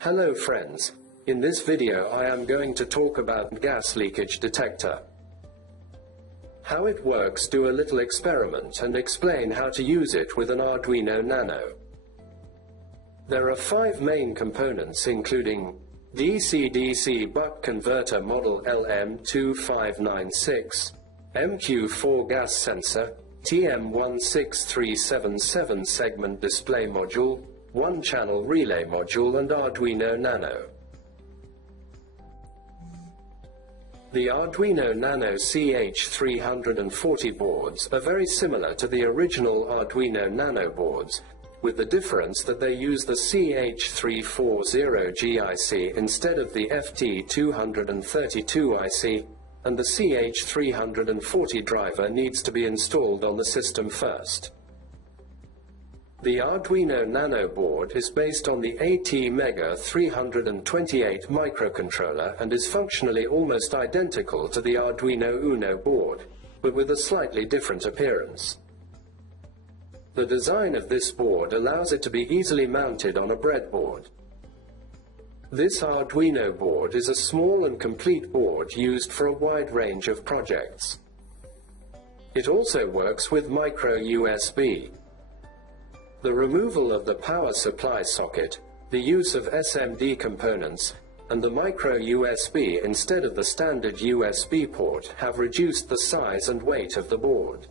Hello friends, in this video I am going to talk about gas leakage detector. How it works, do a little experiment and explain how to use it with an Arduino Nano. There are 5 main components including DC-DC buck converter model LM2596, MQ4 gas sensor, TM16377 segment display module, 1-channel relay module and Arduino Nano. The Arduino Nano CH340 boards are very similar to the original Arduino Nano boards, with the difference that they use the CH340 GIC instead of the FT232 IC, and the CH340 driver needs to be installed on the system first. The Arduino Nano board is based on the ATmega 328 microcontroller and is functionally almost identical to the Arduino Uno board, but with a slightly different appearance. The design of this board allows it to be easily mounted on a breadboard. This Arduino board is a small and complete board used for a wide range of projects. It also works with micro USB. The removal of the power supply socket, the use of SMD components, and the micro USB instead of the standard USB port have reduced the size and weight of the board.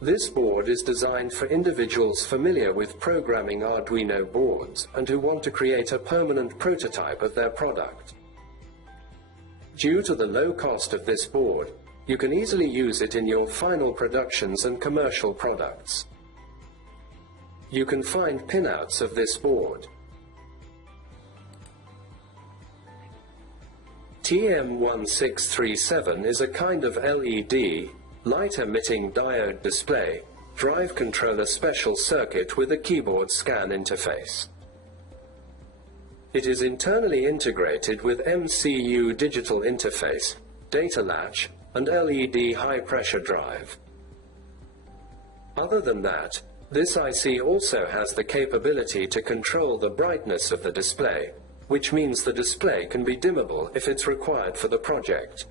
This board is designed for individuals familiar with programming Arduino boards and who want to create a permanent prototype of their product. Due to the low cost of this board, you can easily use it in your final productions and commercial products. You can find pinouts of this board. TM1637 is a kind of LED, light-emitting diode display, drive controller special circuit with a keyboard scan interface. It is internally integrated with MCU digital interface, data latch, and LED high-pressure drive. Other than that, this IC also has the capability to control the brightness of the display, which means the display can be dimmable if it's required for the project.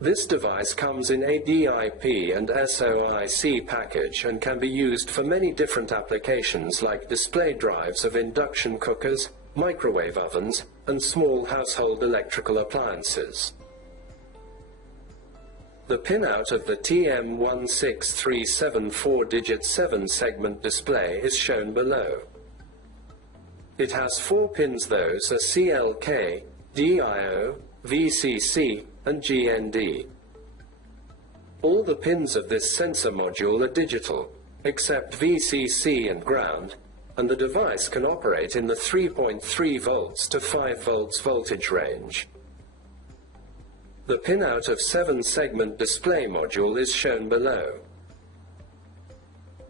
This device comes in a DIP and SOIC package and can be used for many different applications like display drives of induction cookers, microwave ovens, and small household electrical appliances. The pinout of the TM16374 4-digit 7-segment display is shown below. It has 4 pins. Those are CLK, DIO, VCC, and GND. All the pins of this sensor module are digital, except VCC and ground, and the device can operate in the 3.3 volts to 5 volts voltage range. The pinout of 7-segment display module is shown below.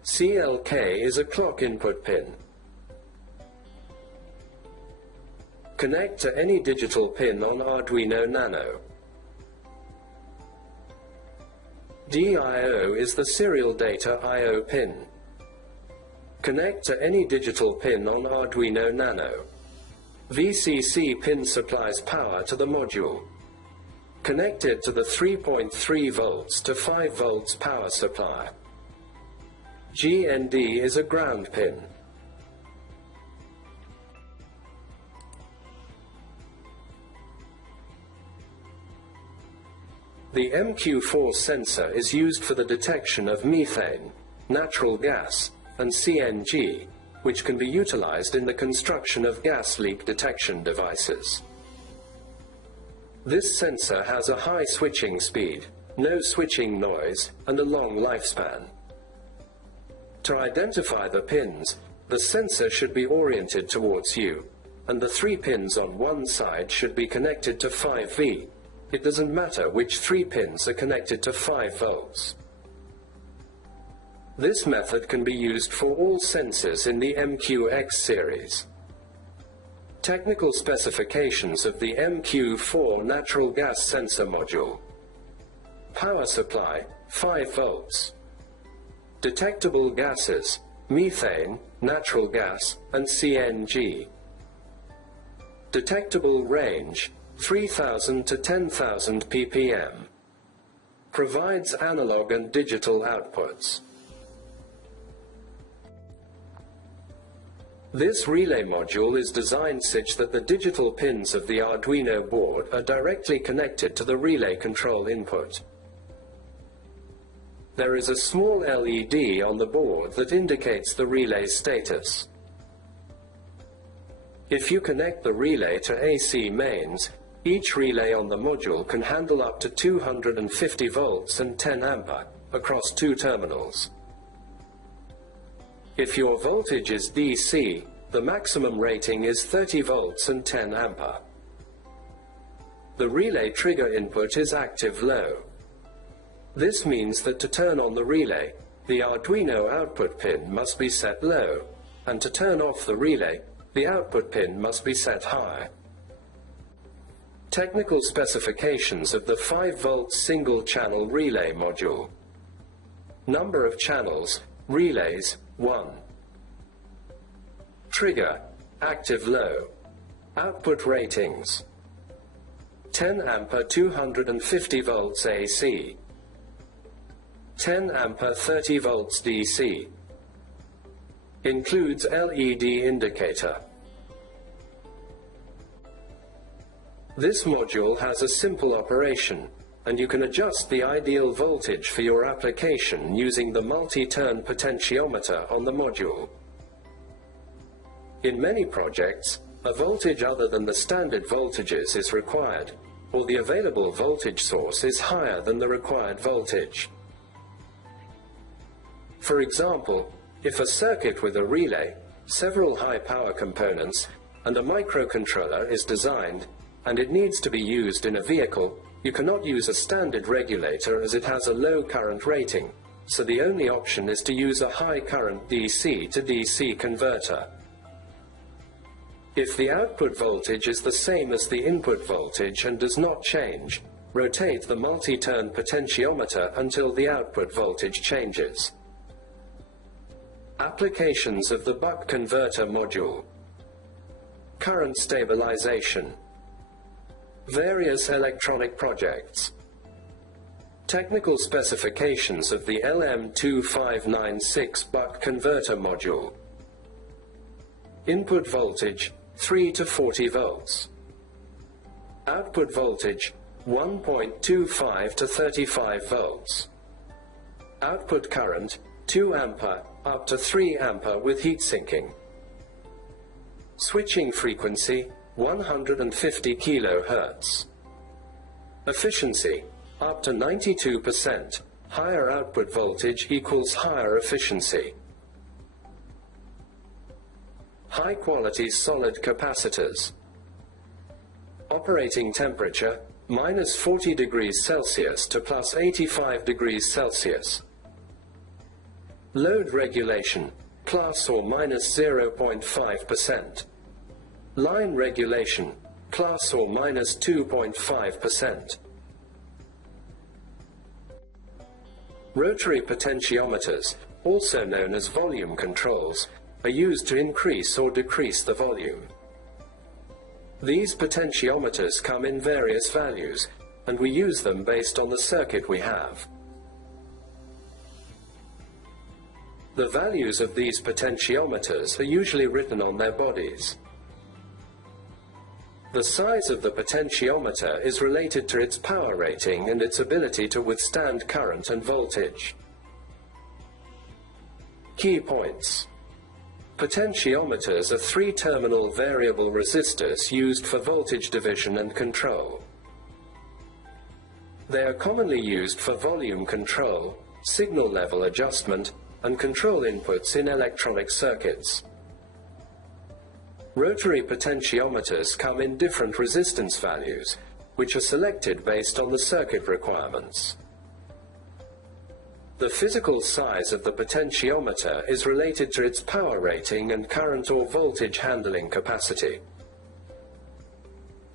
CLK is a clock input pin. Connect to any digital pin on Arduino Nano. DIO is the serial data I/O pin. Connect to any digital pin on Arduino Nano. VCC pin supplies power to the module. Connected to the 3.3 volts to 5 volts power supply. GND is a ground pin. The MQ4 sensor is used for the detection of methane, natural gas, and CNG, which can be utilized in the construction of gas leak detection devices. This sensor has a high switching speed, no switching noise, and a long lifespan. To identify the pins, the sensor should be oriented towards you, and the 3 pins on one side should be connected to 5V. It doesn't matter which 3 pins are connected to 5 volts. This method can be used for all sensors in the MQX series. Technical specifications of the MQ4 natural gas sensor module. Power supply, 5 volts. Detectable gases, methane, natural gas, and CNG. Detectable range, 3000 to 10,000 ppm. Provides analog and digital outputs. This relay module is designed such that the digital pins of the Arduino board are directly connected to the relay control input. There is a small LED on the board that indicates the relay status. If you connect the relay to AC mains, each relay on the module can handle up to 250 volts and 10 ampere across two terminals. If your voltage is DC, the maximum rating is 30 volts and 10 ampere. The relay trigger input is active low. This means that to turn on the relay, the Arduino output pin must be set low, and to turn off the relay, the output pin must be set high. Technical specifications of the 5-volt single-channel relay module. Number of channels, relays, 1. Trigger, active low. Output ratings. 10 ampere 250 volts AC. 10 ampere 30 volts DC. Includes LED indicator. This module has a simple operation, and you can adjust the ideal voltage for your application using the multi-turn potentiometer on the module. In many projects, a voltage other than the standard voltages is required, or the available voltage source is higher than the required voltage. For example, if a circuit with a relay, several high-power components, and a microcontroller is designed, and it needs to be used in a vehicle, you cannot use a standard regulator as it has a low current rating, so the only option is to use a high current DC to DC converter. If the output voltage is the same as the input voltage and does not change, rotate the multi-turn potentiometer until the output voltage changes. Applications of the buck converter module. Current stabilization. Various electronic projects. Technical specifications of the LM2596 buck converter module. Input voltage 3 to 40 volts. Output voltage 1.25 to 35 volts. Output current 2 ampere up to 3 ampere with heat sinking. Switching frequency 150 kHz. Efficiency up to 92%. Higher output voltage equals higher efficiency. High quality solid capacitors. Operating temperature minus 40 degrees Celsius to plus 85 degrees Celsius. Load regulation, plus or minus 0.5%. Line regulation, plus or minus 2.5%. Rotary potentiometers, also known as volume controls, are used to increase or decrease the volume. These potentiometers come in various values, and we use them based on the circuit we have. The values of these potentiometers are usually written on their bodies. The size of the potentiometer is related to its power rating and its ability to withstand current and voltage. Key points. Potentiometers are 3-terminal variable resistors used for voltage division and control. They are commonly used for volume control, signal level adjustment, and control inputs in electronic circuits. Rotary potentiometers come in different resistance values, which are selected based on the circuit requirements. The physical size of the potentiometer is related to its power rating and current or voltage handling capacity.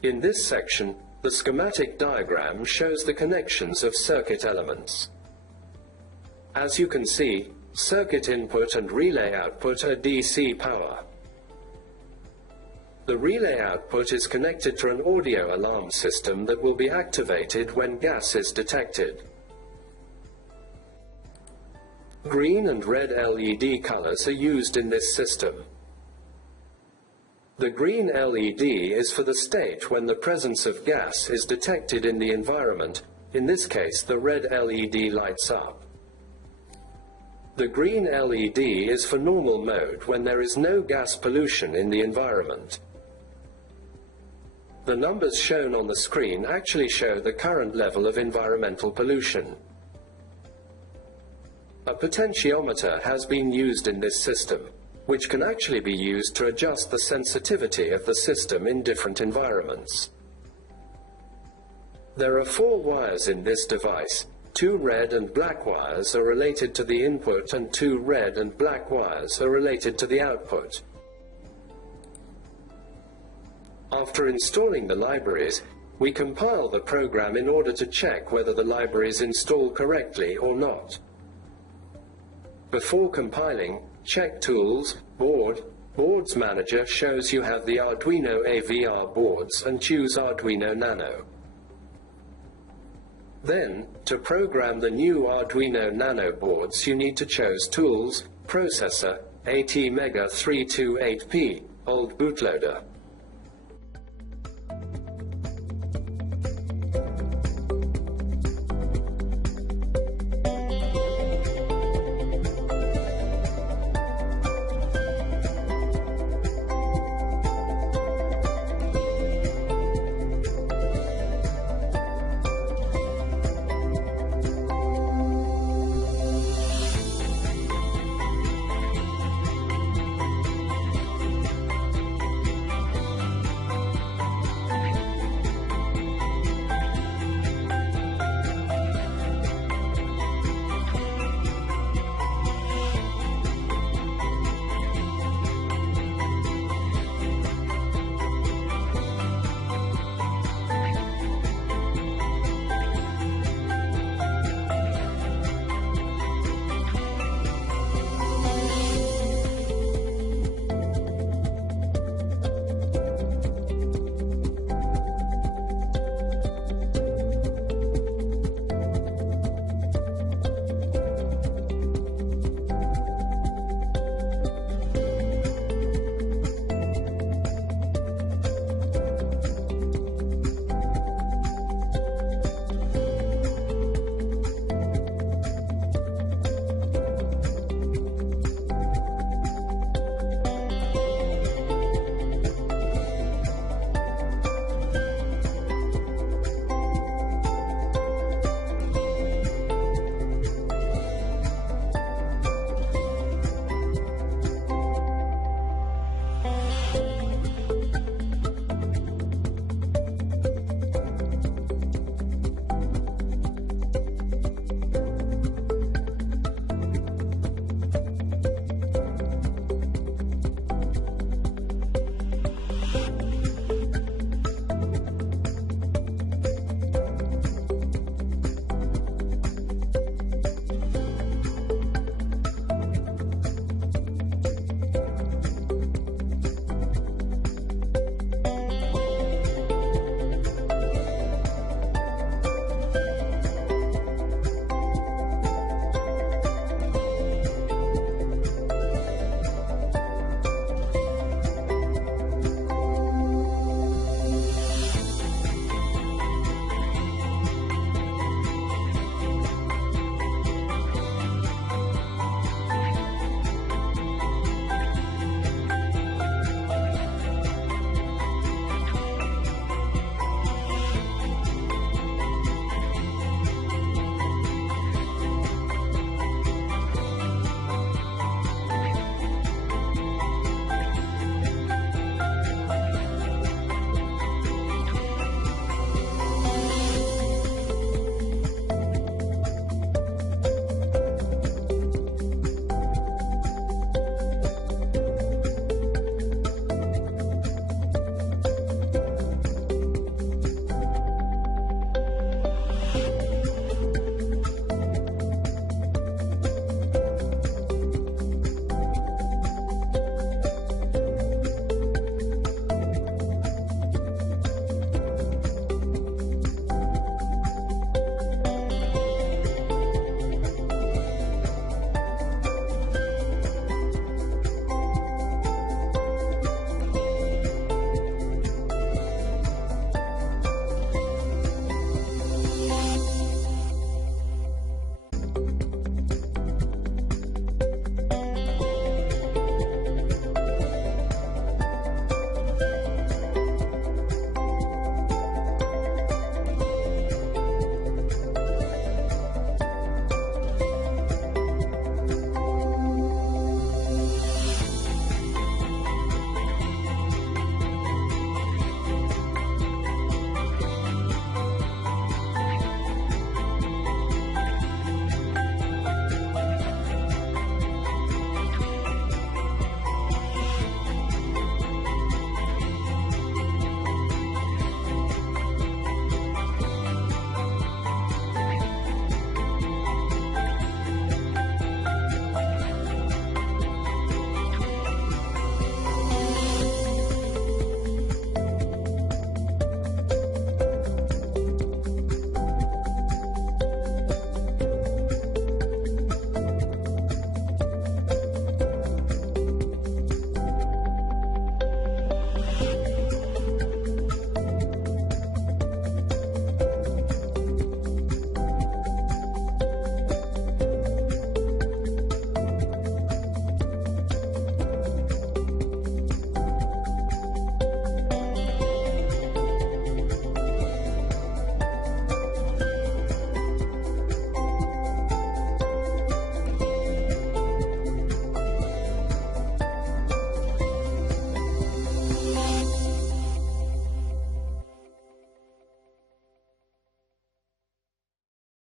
In this section, the schematic diagram shows the connections of circuit elements. As you can see, circuit input and relay output are DC power. The relay output is connected to an audio alarm system that will be activated when gas is detected. Green and red LED colors are used in this system. The green LED is for the state when the presence of gas is detected in the environment. In this case, the red LED lights up. The green LED is for normal mode when there is no gas pollution in the environment. The numbers shown on the screen actually show the current level of environmental pollution. A potentiometer has been used in this system, which can actually be used to adjust the sensitivity of the system in different environments. There are 4 wires in this device. 2 red and black wires are related to the input and 2 red and black wires are related to the output. After installing the libraries, we compile the program in order to check whether the libraries install correctly or not. Before compiling, check Tools, Boards Manager shows you have the Arduino AVR boards and choose Arduino Nano. Then, to program the new Arduino Nano boards, you need to choose Tools, Processor, ATmega 328P, Old Bootloader.